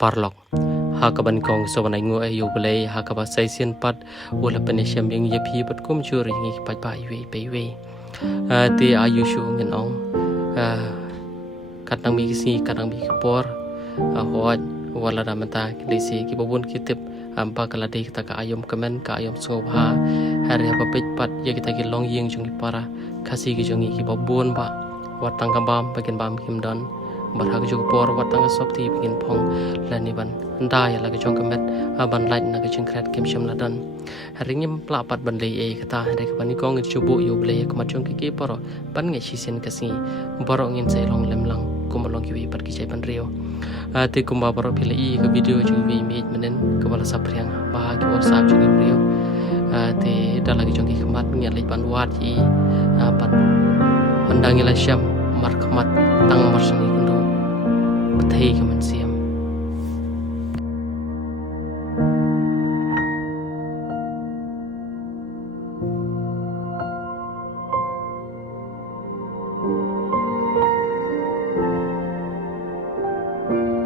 parlok hakaban kong so banai ngo ayu belai hakaba saisian pat wala penesiam yang yepi pat kum curi ngi pai pai we ti ayu shu ngin ong kadang mi si kadang mi por hot wala ramata kilisi ki babun kitip ampa kala de kita ka ayom kemen ka ayom sungha hari apa peit pat ya kita ki long yeng jung para khasi ki jung ki babun ba watang kambam bagian bam himdon barhag jug por watang sopti bikin pong laniban ndai la ka jong kemet aban lain na ka jing kret kim sham ladan hari ngim plapat ban le e kata hari ka bani kong chubu yu ble ka majong ki poro ban nge sisen kasi baro ngin sai long lemlang kumalong ki par ki chai ban rio ati kumba baro pile i ka video jung wi mi menen ka bala sapriang bahagi whatsapp jung rio ati dalagi jong ki khamat ngi lai ban wat i pat andangi la sham mar khamat tang mar sani kundo bathai ka man sia